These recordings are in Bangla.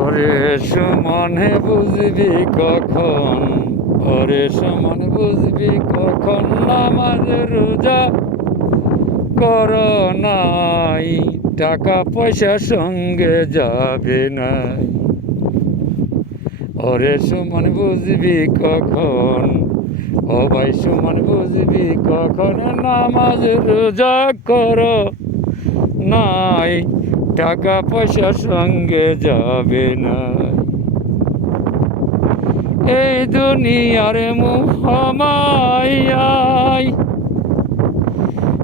ওরে সুমনে বুঝবি কখন, ওরে সুমন বুঝবি কখন, নামাজ রোজা কর নাই, টাকা পয়সা সঙ্গে যাবে নাই। ওরে সুমন বুঝবি কখন, ও ভাই সুমন বুঝবি কখন, নামাজ রোজা কর নাই, টাকা পয়সা সঙ্গে যাবে না। এই দুনিয়ার মোহমায়ায়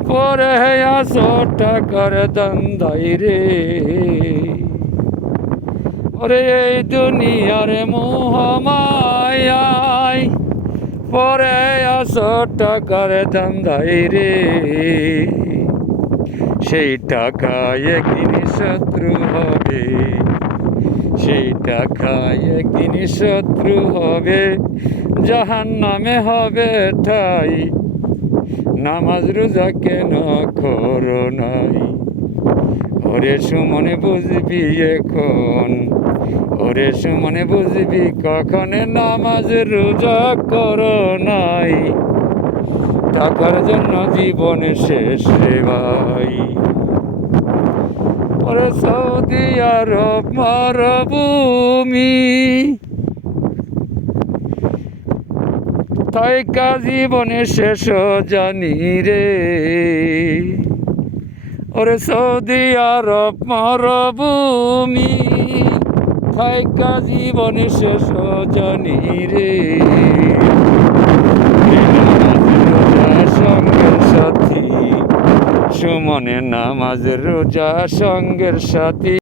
পরে আসো টাকার দান্দাই রে। ওরে এই দুনিয়ার মোহমায়ায় পরে আসো টাকার দান্দাই রে। সেই টাকা একদিন শত্রু হবে, সেই টাকা একদিন শত্রু হবে, জাহান্নামে হবে ঠাই, নামাজ রোজা কেন করো নাই। ওরে সুমনে বুঝবি এখন, ওরে সুমনে বুঝবি কখন, নামাজ রোজা করো নাই, টাকার জন্য জীবন শেষ রে ভাই। ওরে সৌদি আরব মরুভূমি থাইকা জীবনে শেষ জানি রে। ওরে সৌদি আরব মরুভূমি থাইকা জীবনে শেষ জানি রে। সঙ্গের সাথী সুমনে নামাজ রোজা সঙ্গের সাথী।